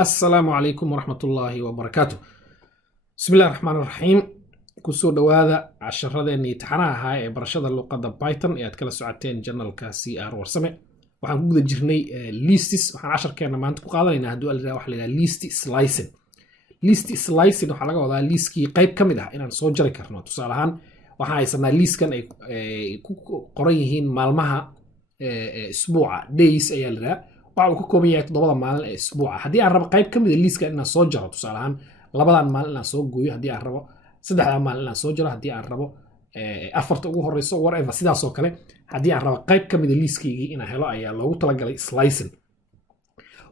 السلام عليكم ورحمة الله وبركاته. بسم الله الرحمن الرحيم. كسو دواذا عشر هذا اني تحراها هاي برشاد اللغة بايثون ياتكلا ساعتين جنرال كسي ار ورسمي waxaan ku guda jirnay lists waxaan 10 keena maanta ku qaadanayna haduu la wax la list slicing waxa laga wadaa listkii qayb kamid ah inaan soo jari karno tusaale ahaan waxaan haysanaa listkan ay ku qoran yihiin maalmaha isbuuca days ayaa la waxa uu ka kooban yahay 7 maalin ee isbuuca hadii aan rabo qayb kamid ah listkan inaan soo jaro tusaale ahaan 2 maalin inaan soo gooyo hadii aan rabo 3 maalin inaan soo jaro hadii aan rabo afarta ugu horeyso whatever sidaas oo kale hadii aan rabo qayb kamid ah liskeyga inaan helo ayaa loogu talagalay slicing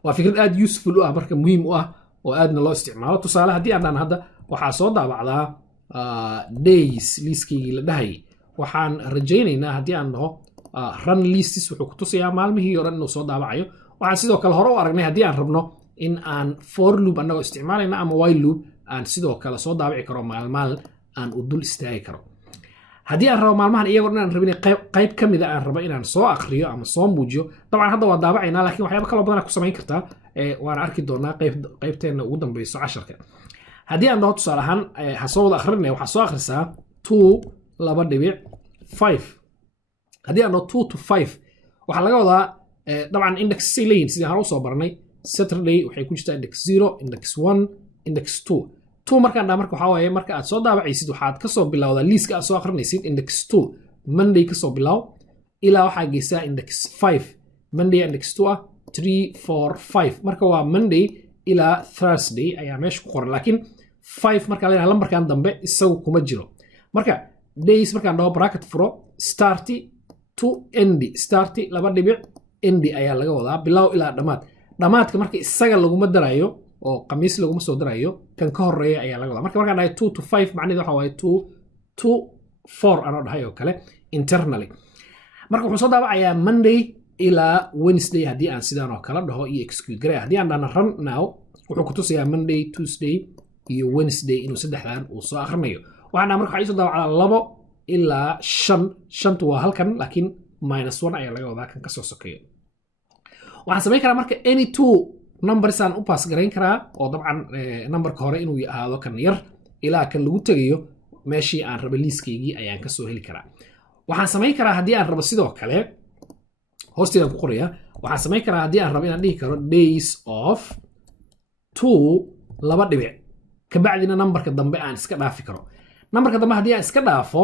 waa fikrad aad useful ah marka muhiim u ah oo aadna loo isticmaalo tusaale hadii aan hadda waxa soo daabacdaa days liskeyga la dhahay waxaan rajaynaynaa hadii aan dhaho run lists wuxuu ku tusayaa maalmihii hore inuu soo daabacayo waxaan sidoo kale hore u aragnay hadii aan rabno in aan for loop anagoo isticmaalayna ama while loop aan sidoo kale soo daabici karo maalmaal aan u dul istaagi karo hadii aan rabo maalmahan iyagoo inaan rabin qayb kamid ah aan rabo inaan soo akhriyo ama soo muujiyo dabcan hadda waa daabacayna laakiin waxyaabo kala badan ku samayn kartaa waan arki doonaa qaybteena ugu dambayso 10ka hadii aan dhaho tusaale ahaan ha soo wada akhrinay waxa soo akhrisaa 2.5 hadii aan dhaho 2 to 5 waxa laga wadaa dabcan index leeyin sidii aan u soo barnay Saturday waxay ku jirtaa index 0 index 1 index 2 2 markaan dhaa marka waxa waaye marka aad soo daabacaysid waxaad ka soo bilowdaa liiska aad soo akhrinaysid index 2 Monday ka soo bilow ilaa waxa geysaa index 5 Monday index 2 ah 3 4 5 marka waa Monday ilaa Thursday ayaa meesha ku qoran laakiin 5 marka la lambarkan dambe isagu kuma jiro marka days markaan dhaho bracket furo start to end start laba dhibic end ayaa laga wadaa bilow ilaa dhamaadka marka isaga laguma darayo oo qamiis laguma soo darayo kan ka horeeya ayaa laga wadaa marka markaan dhahay 2 to 5 macnaheedu waxa waaye 2 to 4 aan dhahay oo kale internally marka wuxuu soo daabacayaa Monday ilaa Wednesday hadii aan sidaan oo kala dhaho iyo execute garay hadii aan dhahno run now wuxuu ku tusayaa Monday Tuesday iyo Wednesday inuu saddexdan uu soo akhrinayo waxaan marka waxa soo daabacaa 2 ilaa 5 waa halkan laakiin -1 ayaa laga wadaa kan ka soo sokeeyo waxaan sameyn karaa marka any two numbers aan u pass gareyn karaa oo dabcan numberka hore inuu ahaado kan yar ilaa kan lagu tagayo meeshii aan rabo liiskeygi ayaan ka soo heli karaa waxaan sameyn karaa hadii aan rabo sidoo kale hoosteeda ku qoraya waxaan sameyn karaa hadii aan rabo inaan dhihi karo days of 2 laba dhibic ka bacdina numberka dambe aan iska dhaafi karo numberka dambe hadii aan iska dhaafo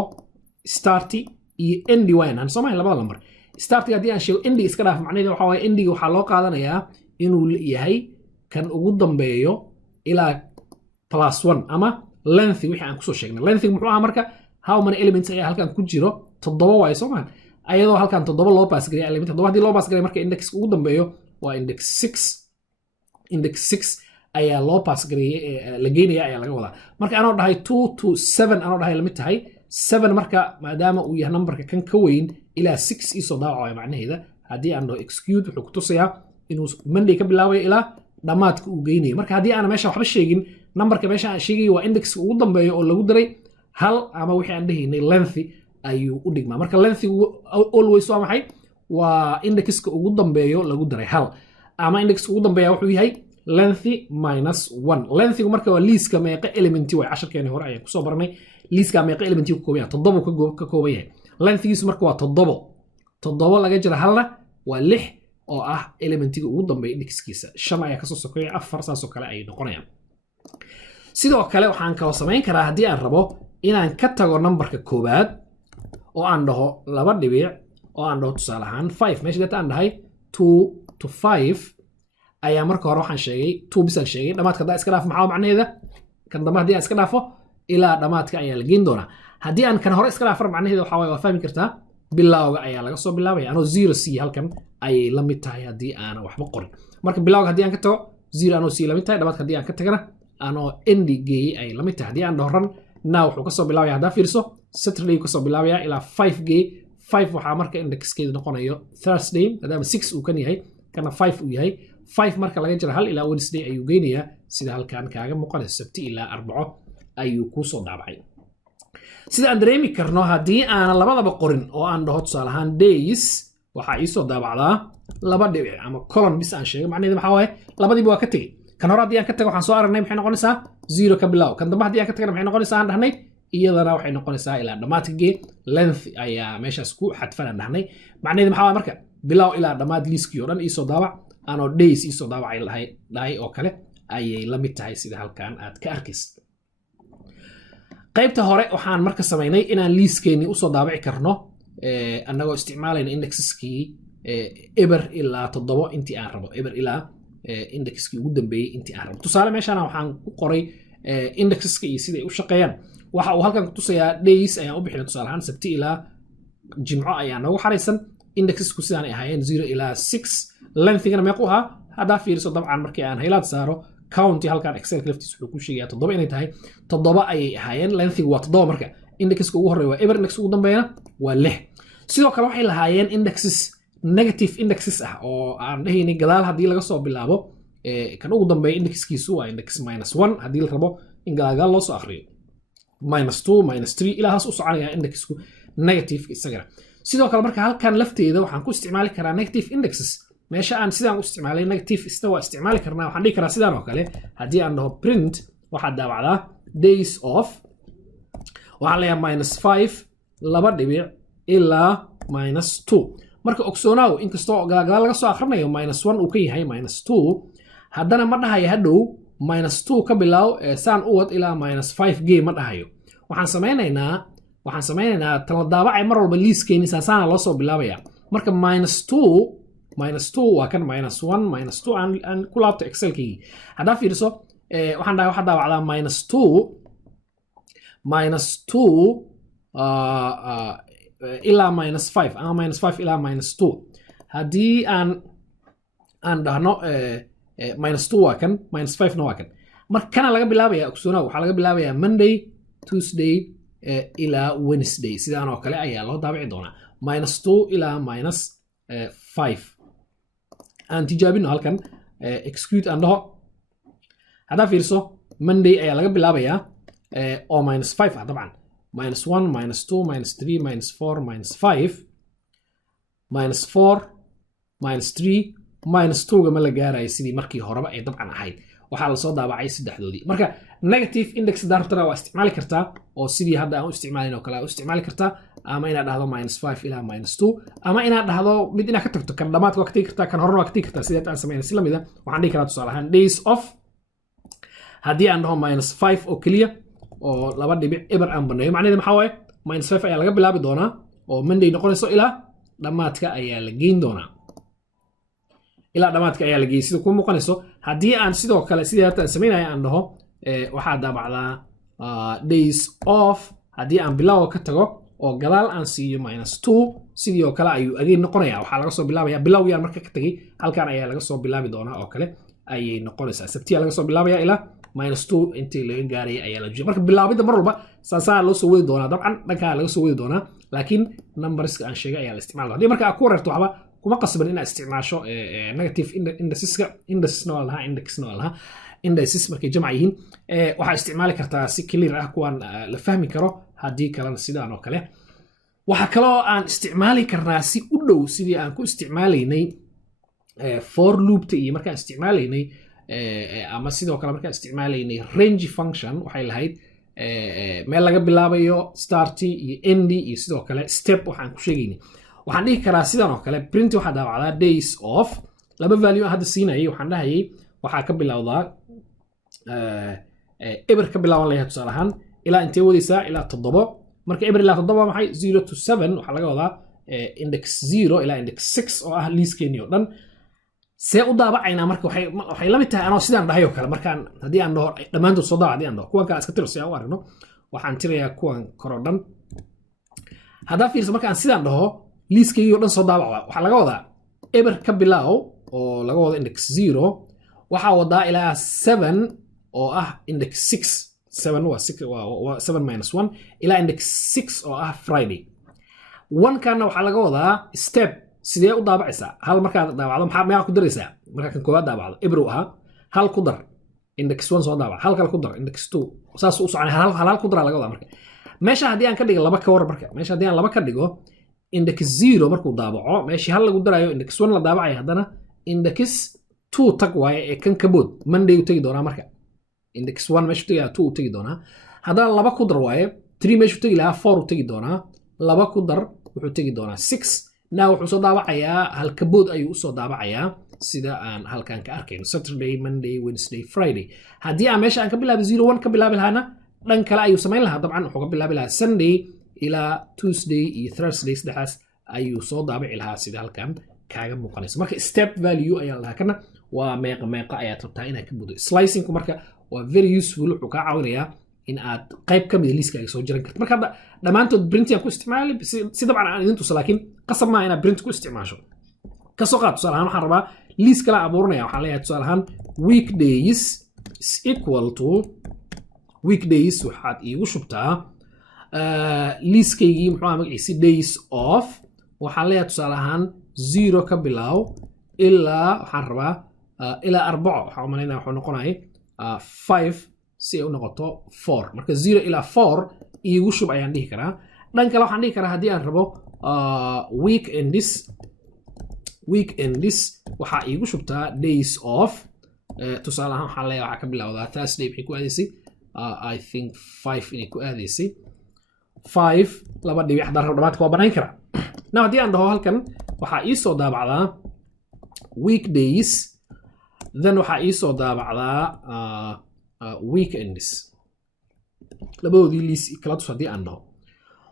start iyo end waan aan Soomaali labada number start hadii aan sheego end iska dhaaf macnaheedu waxa waaye endiga waxa loo qaadanayaa inuu yahay kan ugu dambeeyo ilaa +1 ama length wixii aan ku soo sheegnay length muxuu ahaa marka how many elements ayaa halkan ku jiro 7 way Soomaan ayadoo halkan 7 loo pass gareeyay element 7 hadii loo pass gareeyay marka index ugu dambeeyo waa index 6 ayaa loo pass gareeyay la geenaya ayaa laga wadaa marka aanoo dhahay 2 to 7 aanoo dhahay la mid tahay 7 marka maadaama uu yahay numberka kan ka weyn ilaa 6 isoo daawaco macnaheeda hadii aan dhaho execute wuxuu ku tusayaa inuu Monday ka bilaabayo ilaa dhamaadka uu geynayo marka hadii aan meesha waxba sheegin numberka meesha aan sheegay waa index ugu dambeeyo oo lagu daray hal ama wixii aan dhahaynay length ayuu u dhigmaa marka length always waa maxay waa indexka ugu dambeeyo lagu daray hal ama indexka ugu dambeeya wuxuu yahay length -1 length marka waa liiska meeqa element way 10keeni hore ayaan ku soo barnay liiska meeqa element ku kooban yahay 7 ka kooban yahay lengthgiisu marka waa 7 laga jira halna waa 6 oo ah elementiga ugu dambeeya indexkiisa 5 ayaa ka soo sokeeya 4 saas oo kale ay noqonayaan sidoo kale waxaan ka sameyn karaa hadii aan rabo inaan ka tago numberka koobaad oo aan dhaho laba dhibic oo aan dhaho tusaale ahaan 5 meesha data aan dhahay 2 to 5 ayaa marka hore waxaan sheegay 2 bisan sheegay dhamaadka hadda iska dhaaf maxaa macnaheeda kan dambe hadii aan iska dhaafo ilaa dhamaadka ayaa la geyn doonaa hadii aan kan hore iska dhaafo macnaheeda waxa waa fahmi kartaa bilowga ayaa laga soo bilaabaya anoo 0 c halkan ay la mid tahay hadii aan waxba qorin marka bilowga hadii aan ka tago 0 anoo c la mid tahay dhamaadka hadii aan ka tagana anoo end geey ay la mid tahay hadii aan dhaho run now wuxuu ka soo bilaabaya hadaa fiirso Saturday ka soo bilaabaya ilaa 5 geey 5 waxa marka indexkeedu noqonayo Thursday maadaama 6 uu kan yahay kana 5 uu yahay 5 marka laga jiro hal ilaa Wednesday ayuu geynayaa sida halkan kaaga muuqanaysa Sabti ilaa Arbaco ayuu ku soo daabacay sida aan dareemi karno haddii aan labadaba qorin oo aan dhaho tusaale ahaan days waxaa ii soo daabacdaa laba dhibic ama colon bis aan sheegay macnaheedu maxaa waaye labadiiba waa ka tegey kan hore haddii aan ka tago waxaan soo aragnay maxay noqonaysaa 0 ka bilow kan dambe haddii aan ka tagana maxay noqonaysaa aan dhahnay iyadana waxay noqonaysaa ilaa dhammaadka gee length ayaa meeshaas ku xadfan aan dhahnay macnaheedu maxaa waaye marka bilow ilaa dhammaad liiskii oo dhan ii soo daabac aanoo days ii soo daabacay dhahay oo kale ayay la mid tahay sida halkan aad ka arkaysid qaybta hore waxaan marka samaynay inaan liiskeennii usoo daabici karno annagoo isticmaalayna indexeskii eber ilaa 7 intii aan rabo eber ilaa indexkii ugu dambeeyey intii aan rabo tusaale meeshaana waxaan ku qoray indexeska iyo siday u shaqeeyaan waxa uu halkan ku tusayaa days ayaan u bixinay tusaale ahaan sabti ilaa jimco ayaa noogu xaraysan indexesku sidaan ay ahaayeen 0 ilaa 6 lengthigana meequ ahaa haddaa fiiriso dabcan markii aan haylaad saaro county halkan excel laftiisa wuxuu ku sheegayaa 7 inay tahay 7 ayay ahaayeen lengthigu waa 7 marka indexka ugu horeeya waa eber index ugu dambeeyana waa 6 sidoo kale waxay lahaayeen indexes negative indexes ah oo aan dhahaynay gadaal haddii laga soo bilaabo kan ugu dambeeya indexkiisu waa index -1 haddii la rabo in gadaal loo soo akhriyo -2 -3 ilaa haas u soconaya indexku negative isagana sidoo kale marka halkan lafteeda waxaan ku isticmaali karaa negative indexes meesha aan sidaan u isticmaalay negative isna waa isticmaali karnaa waxaan dhihi karaa sidaan oo kale haddii aan dhaho print waxaad daabacdaa days of waxaan leeyahay -5 laba dhibic ilaa -2 marka ogsoonow inkastoo gadaal laga soo akhrinayo -1 uu ka yahay -2 haddana ma dhahayo hadhow -2 ka bilow saan u wad ilaa -5 g ma dhahayo waxaan samaynaynaa tala daabacay mar walba liiskeeni saasaana loo soo bilaabaya marka -2 waa kan -1 -2 aan ku laabto excelkii haddaa fiiriso waxaan dhahay waxaa daabacdaa -2 ilaa -5 ama -5 ilaa -2 haddii aan dhahno -2 waa kan -5 na waa kan marka kana laga bilaabaya ogsoonow waxaa laga bilaabayaa Monday Tuesday ilaa Wednesday sidaan oo kale ayaa loo daabici doonaa -2 ilaa -5 aan tijaabino halkan execute aan dhaho haddaa fiirso Monday ayaa laga bilaabayaa oo -5 ah dabcan -1 -2 -3 -4 -5 -4 -3 -2 ma la gaarayo sidii markii horeba ay dabcan ahayd waxaa la soo daabacay saddexdoodii marka negative index dartana waa isticmaali kartaa oo sidii hadda aan u isticmaalin oo kale u isticmaali kartaa ama inaad dhahdo -5 ilaa -2 ama inaad dhahdo mid inaad ka tagto kan dhamaadka waa ka tagi kartaa kan horena waa ka tagi kartaa sidaad aan sameynay si lamida waxaan dhihi karaa tusaale ahaan days of haddii aan dhaho -5 oo keliya oo laba dhibic eber aan baneeyo macnaheedu maxaa waaye -5 ayaa laga bilaabi doonaa oo Monday noqonayso ilaa dhamaadka ayaa la geyn doonaa ilaa dhamaadka ayaa la geeyay sida ku muuqanayso haddii aan sidoo kale sidii hadda aan sameynaya aan dhaho waxaa daabacdaa days of haddii aan bilowga ka tago oo gadaal aan siiyo -2 sidii oo kale ayuu again noqonaya waxaa laga soo bilaabaya bilowgiyaan marka ka tagay halkan ayaa laga soo bilaabi doonaa oo kale ayay noqonaysaa sabtiya laga soo bilaabaya ilaa -2 intii laga gaarayay ayaa la joojiya marka bilaabida mar walba saasaa loo soo wadi doonaa dabcan dhankaa laga soo wadi doonaa laakiin numberska aan sheegay ayaa la isticmaala haddii marka aad ku wareerto waxba kuma qasban inaad isticmaasho negative indexesna waa lahaa indexna waa lahaa indices markay jamc yihiin waxaa isticmaali kartaa si clear ah kuwaan la fahmi karo haddii kalena sidaan oo kale waxaa kaloo aan isticmaali karnaa si u dhow sidii aan ku isticmaalaynay for loopta iyo markaan isticmaalaynay ama sidoo kale markaan isticmaalaynay range function waxay lahayd meel laga bilaabayo starty iyo endy iyo sidoo kale step waxaan ku sheegaynay waxaan dhihi karaa sidan oo kale print waxaa daabacdaa days of laba value aan hadda siinayay waxaan dhahayay waxaa ka bilowdaa eber ka bilaaban layahay tusaale ahaan ilaa intee wadaysaa ilaa 7 marka eber ilaa 7 waa maxay 0 to 7 waxaa laga wadaa index 0 ilaa index 6 oo ah liiskeenii oo dhan see u daabacaynaa marka waxay la mid tahay anoo sidaan dhahay oo kale markaan haddii aan dhaho dhammaantood soo daabac haddii aan dhaho kuwan kale iska tiro si aan u aragno waxaan tirayaa kuwan kor oo dhan haddaa fiirso markaan sidaan dhaho liiskaygii oo dhan soo daabac waxaa laga wadaa eber ka bilaaw oo laga wado index 0 waxaa wadaa ilaa 7 oo ah index 6 7 waa 7 -1 ilaa index 6 oo ah Friday 1 kana waxaa laga wadaa step sidee u daabacaysaa hal markaad daabacdo maxaa ku daraysaa markaa kan koowaad daabacdo ebro ahaa hal ku dar index 1 soo daabac hal kale ku dar index 2 saas u soconay hal ku dar laga wadaa marka meesha haddii aan ka dhigo laba ka war marka meesha haddii aan laba ka dhigo index 0 markuu daabaco meeshii hal lagu darayo index 1 la daabacayo haddana index 2 tag waaye ee kan ka bood Monday u tagi doonaa marka index 1 meesha tagaya 2 u tagi doonaa haddana laba ku dar waaye 3 meesha u tagi lahaa 4 u tagi doonaa laba ku dar wuxuu tagi doonaa 6 now wuxuu soo daabacayaa hal ka bood ayuu usoo daabacayaa sida aan halkan ka arkayno Saturday Monday Wednesday Friday haddii aan meesha aan ka bilaabo 01 ka bilaabi lahaana dhan kale ayuu samayn lahaa dabcan wuxuu ka bilaabi lahaa Sunday ilaa Tuesday iyo Thursday saddexaas ayuu soo daabici lahaa sida halkan kaaga muuqanaysa marka step value ayaa lahaa kana waa meeqa ayaad rabtaa inaad ka budo slicingku marka waa very useful wuxuu kaa caawinayaa in aad qayb ka mid liiskaaga soo jiran karto marka dhammaantood printing ku isticmaali si dabcan aan idin tuso laakiin qasab maaha inaad print ku isticmaasho ka soo qaad tusaale ahaan waxaan rabaa liis kala abuuranaya waxaan leeyahay tusaale ahaan weekdays is equal to weekdays waxaad iigu shubtaa liiskaygii muxuu ahaa magaciisi days off waxaan leeyahay tusaale ahaan 0 ka bilow ilaa waxaan rabaa ilaa 4 waxaan u malaynaya wuxuu noqonaya 5 si ay u noqoto 4 marka 0 ilaa 4 iigu shub ayaan dhihi karaa dhan kale waxaan dhihi karaa haddii aan rabo weekendis waxaa iigu shubtaa days off tusaale ahaan waxaan leeyahay waxaa ka bilowdaa Thursday maxay ku aadaysay I think 5 inay ku aadaysay 5 laba dhibic haddaan rabo dhamaadka waa banayn karaa now haddii aan dhaho halkan waxaa ii soo daabacdaa weekdays then waxaa ii soo daabacdaa weekends labadoodii liis kala tus haddii aan dhaho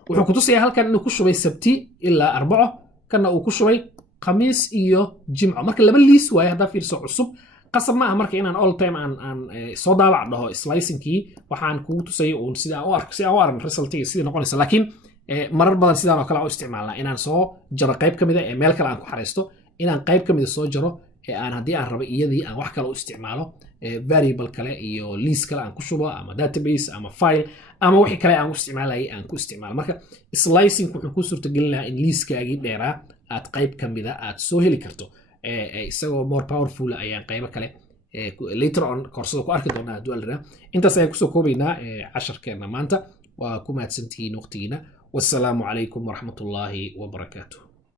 wuxuu ku tusayaa halkan inuu ku shubay sabti ilaa arbaco kana uu ku shubay khamiis iyo jimco marka laba liis waaye haddaa fiirso cusub qasab ma aha marka inaan all time aan soo daabac dhaho slicingkii waxaan kugu tusay uun sida aan u aragno resultiga sidii noqonaysa laakiin marar badan sidaan oo kale u isticmaalnaa inaan soo jaro qayb ka mida ee meel kale aan ku xareysto inaan qayb ka mida soo jaro ee aan haddii aan rabo iyadii aan wax kale u isticmaalo variable kale iyo liis kale aan ku shubo ama database ama file ama wixii kale aan u isticmaalayay aan ku isticmaalo marka slicing wuxuu kuu suurtagelinayaa in liiskaagii dheeraa aad qayb ka mida aad soo heli karto isagoo more powerful ayaan qaybo kale later on koorsada ku arki doonaa hadduu alraa intaas ayaan kusoo koobaynaa casharkeena maanta waa ku mahadsantihiin waqtigiina wassalaamu calaykum waraxmatullaahi wabarakaatuh